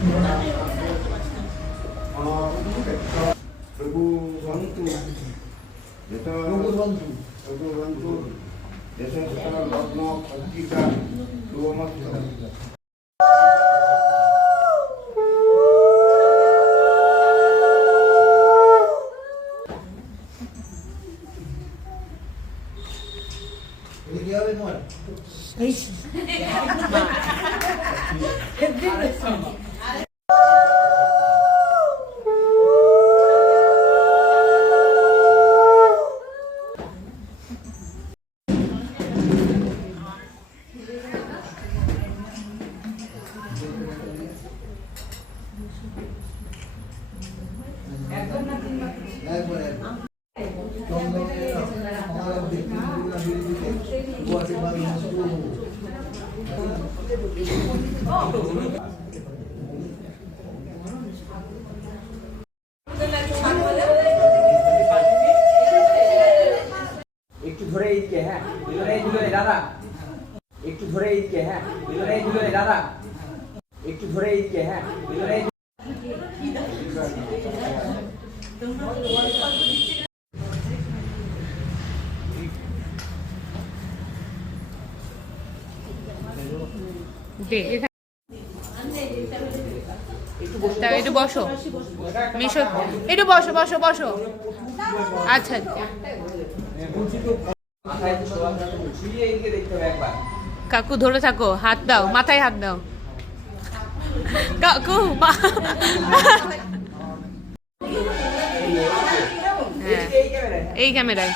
প্রভু বন্ধু প্রভু বন্ধু দেশের লগ্ন পত্রিকা শুভমস্ত। একটু ধরে এইদিকে, হ্যাঁ দুজনে দাদা একটু ধরে এইদিকে, হ্যাঁ দুজনে দাদা একটু ধরে এইদিকে, হ্যাঁ দুজনে একটু বসো মিশো, একটু বসো বসো বসো। আচ্ছা কাকু ধরে থাকো, হাত দাও, মাথায় হাত দাও কাকু। হ্যাঁ এই ক্যামেরায়।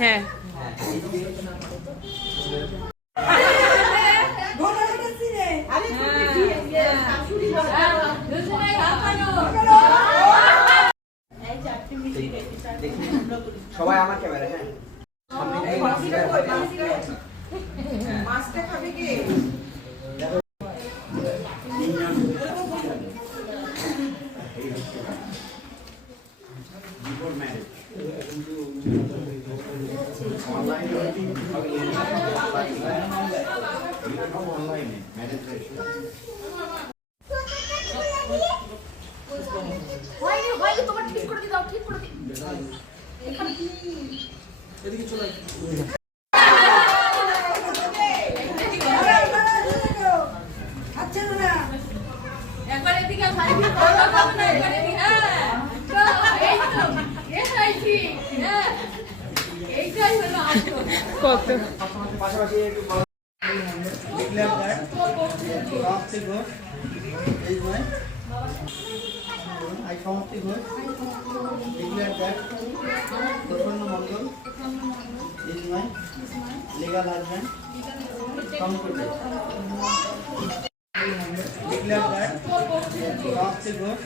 হ্যাঁ সবাই আমার ক্যামেরা, হ্যাঁ মাছটা খাবে কি? তোমার ঠিক করে দাও, ঠিক করে দিই। এদিকে চলে একবার এদিকে ভাই না, একবার এদিকে। হ্যাঁ এইটাই হলো আসল। কত পাশাপাশি একটু সমাপ্তি Ghosh declare that Prasanna Mondal is my legal husband computer declare that Samapti Ghosh